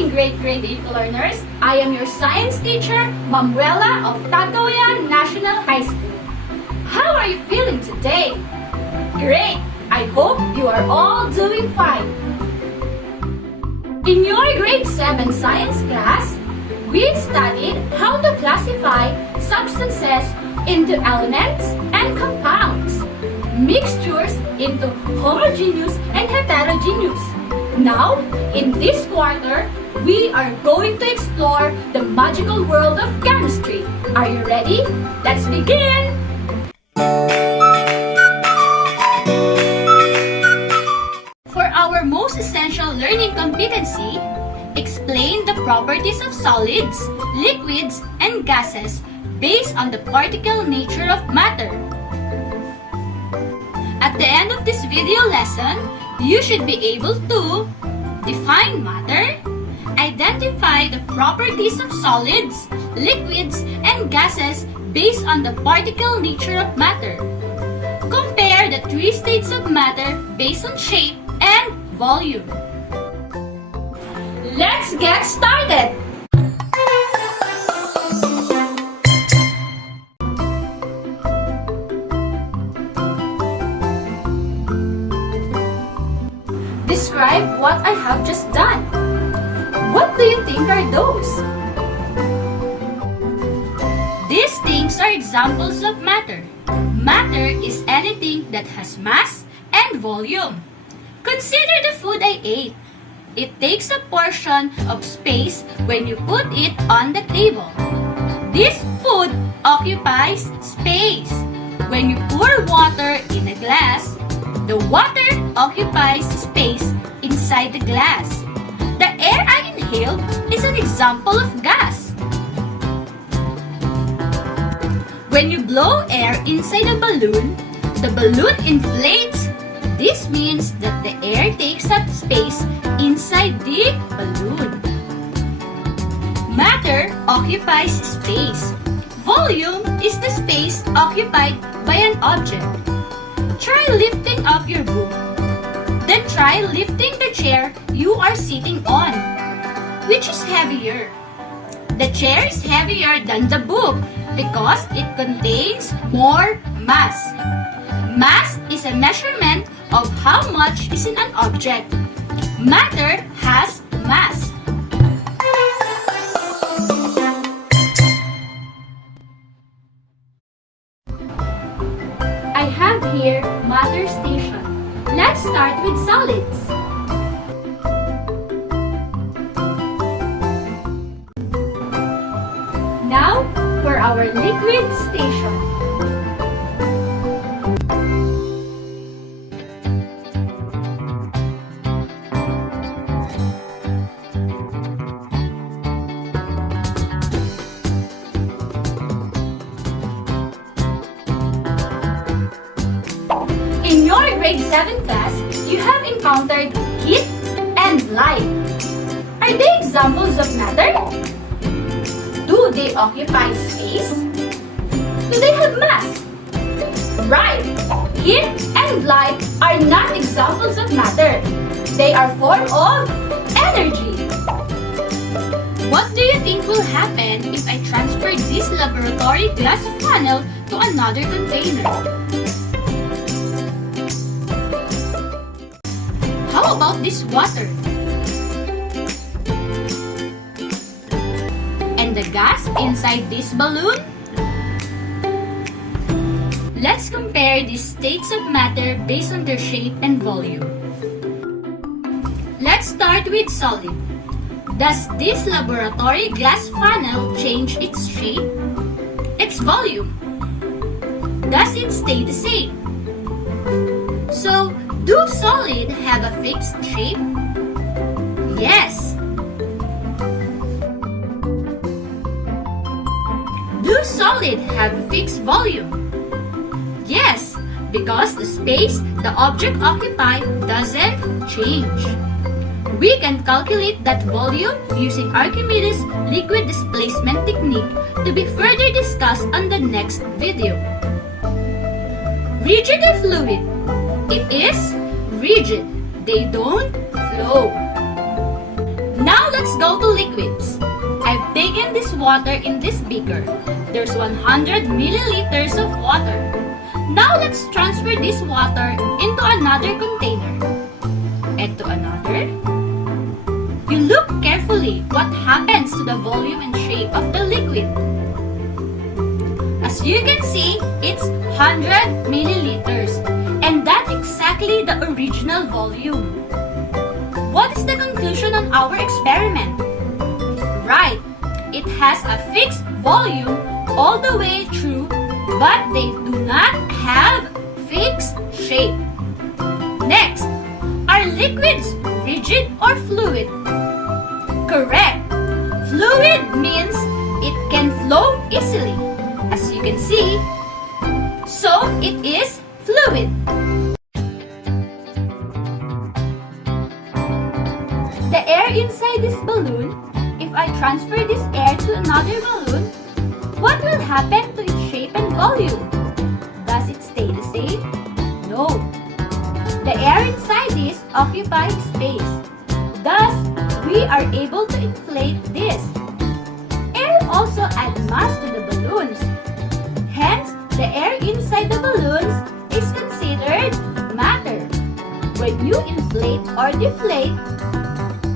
morning, grade 8 learners. I am your science teacher, Mamuela of Tataoyan National High School. How are you feeling today? Great! I hope you are all doing fine. In your grade 7 science class, we studied how to classify substances into elements and compounds, mixtures into homogeneous and heterogeneous. Now, in this quarter, we are going to explore the magical world of chemistry. Are you ready? Let's begin! For our most essential learning competency, explain the properties of solids, liquids, and gases based on the particle nature of matter. At the end of this video lesson, you should be able to define matter, identify the properties of solids, liquids, and gases based on the particle nature of matter. Compare the three states of matter based on shape and volume. Let's get started! Describe what I have just done. What do you think are those? These things are examples of matter. Matter is anything that has mass and volume. Consider the food I ate. It takes a portion of space when you put it on the table. This food occupies space. When you pour water in a glass, the water occupies space inside the glass. The air I inhaled is an example of gas. When you blow air inside a balloon, the balloon inflates. This means that the air takes up space inside the balloon. Matter occupies space. Volume is the space occupied by an object. Try lifting up your book. Then try lifting the chair you are sitting on. Which is heavier? The chair is heavier than the book because it contains more mass. Mass is a measurement of how much is in an object. Matter has mass. I have here matter station. Let's start with solids. Now for our liquid station. In your grade 7 class, you have encountered heat and light. Are they examples of matter? Do they occupy space? Do they have mass? Right! Heat and light are not examples of matter. They are form of energy. What do you think will happen if I transfer this laboratory glass funnel to another container? How about this water? And the gas inside this balloon? Let's compare these states of matter based on their shape and volume. Let's start with solid. Does this laboratory glass funnel change its shape? Its volume? Does it stay the same? So, do solid have a fixed shape? Yes. Do solid have a fixed volume? Yes, because the space the object occupies doesn't change. We can calculate that volume using Archimedes' liquid displacement technique to be further discussed on the next video. Rigid or fluid? It is rigid. They don't flow. Now let's go to liquids. I've taken this water in this beaker. There's 100 milliliters of water. Now let's transfer this water into another container. And to another. You look carefully what happens to the volume and shape of the liquid. As you can see, it's 100 milliliters. And that's exactly the original volume. What is the conclusion on our experiment? Right, it has a fixed volume all the way through, but they do not have fixed shape. Next, are liquids rigid or fluid? Correct. Fluid means it can flow easily, as you can see. So, it is fluid. The air inside this balloon, if I transfer this air to another balloon, what will happen to its shape and volume? Does it stay the same? No. The air inside this occupies space. Thus, we are able to inflate this. Air also adds mass to the balloons. Hence, the air inside the balloons is considered matter. When you inflate or deflate,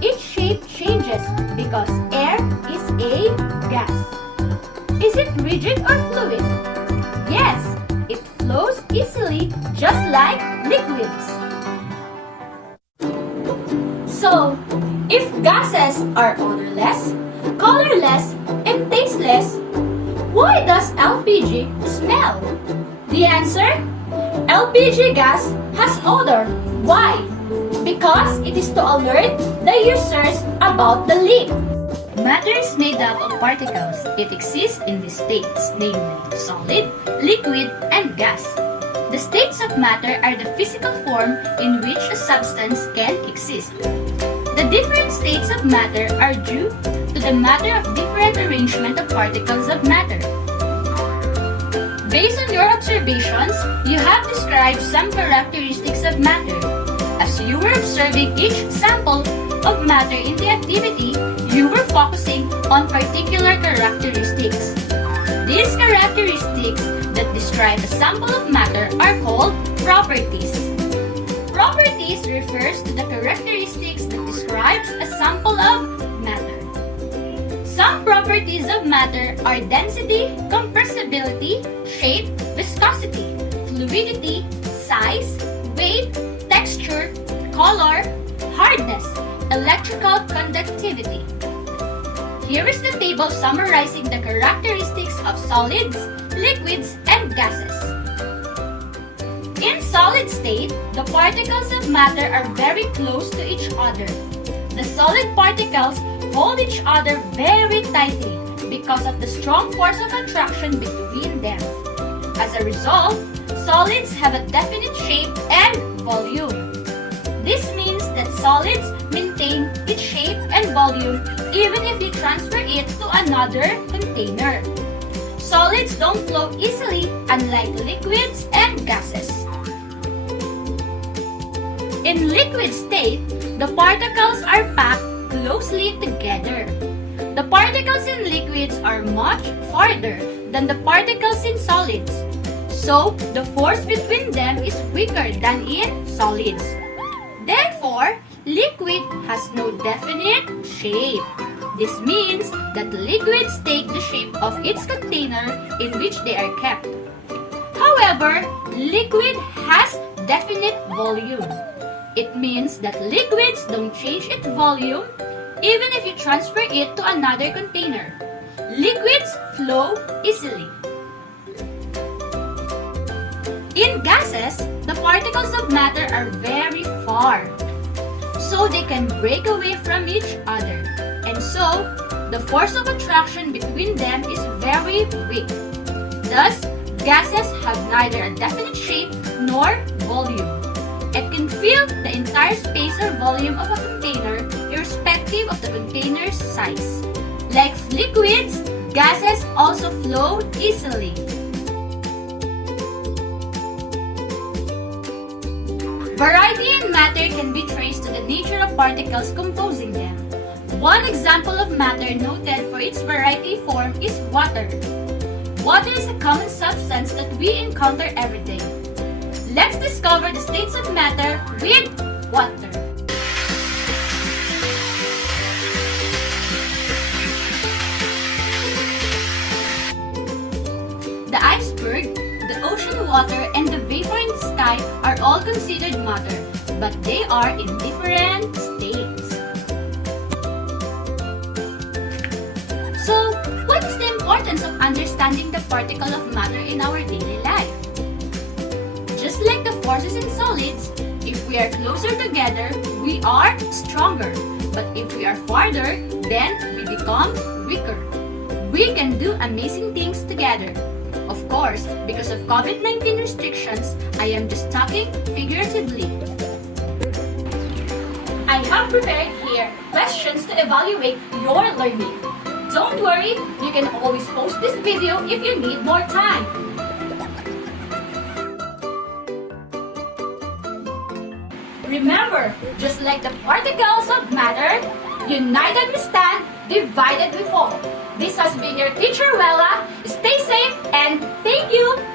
its shape changes because air is a gas. Is it rigid or fluid? Yes, it flows easily just like liquids. So, if gases are odorless, colorless, and tasteless, why does LPG smell? The answer? LPG gas has odor. Why? Because it is to alert the users about the leak. Matter is made up of particles. It exists in these states, namely solid, liquid, and gas. The states of matter are the physical form in which a substance can exist. The different states of matter are due to the matter of different arrangement of particles of matter. Based on your observations, you have described some characteristics of matter. As you were observing each sample of matter in the activity, you were focusing on particular characteristics. These characteristics that describe a sample of matter are called properties. Properties refers to the characteristics that describes a sample of matter. Some properties of matter are density, compressibility, shape, viscosity, fluidity, size, weight, texture, color, hardness, electrical conductivity. Here is the table summarizing the characteristics of solids, liquids, and gases. In solid state, the particles of matter are very close to each other. The solid particles hold each other very tightly because of the strong force of attraction between them. As a result, solids have a definite shape and volume. This means that solids maintain its shape and volume even if you transfer it to another container. Solids don't flow easily unlike liquids and gases. In liquid state, the particles are packed closely together. The particles in liquids are much farther than the particles in solids. So, the force between them is weaker than in solids. Therefore, liquid has no definite shape. This means that liquids take the shape of its container in which they are kept. However, liquid has definite volume. It means that liquids don't change its volume even if you transfer it to another container. Liquids flow easily. In gases, the particles of matter are very far, so they can break away from each other, and so the force of attraction between them is very weak. Thus, gases have neither a definite shape nor volume. It can fill the entire space or volume of a container irrespective of the container's size. Like liquids, gases also flow easily. Variety in matter can be traced to the nature of particles composing them. One example of matter noted for its variety form is water. Water is a common substance that we encounter every day. Let's discover the states of matter with water. The iceberg, the ocean water, and the vapor in the sky are all considered matter, but they are in different states. So, what is the importance of understanding the particle of matter in our daily life? Just like the forces in solids, if we are closer together, we are stronger. But if we are farther, then we become weaker. We can do amazing things together. Of course, because of COVID-19 restrictions, I am just talking figuratively. I have prepared here questions to evaluate your learning. Don't worry, you can always post this video if you need more time. Remember, just like the particles of matter, united we stand, divided we fall. This has been your teacher Wella. Stay safe and thank you!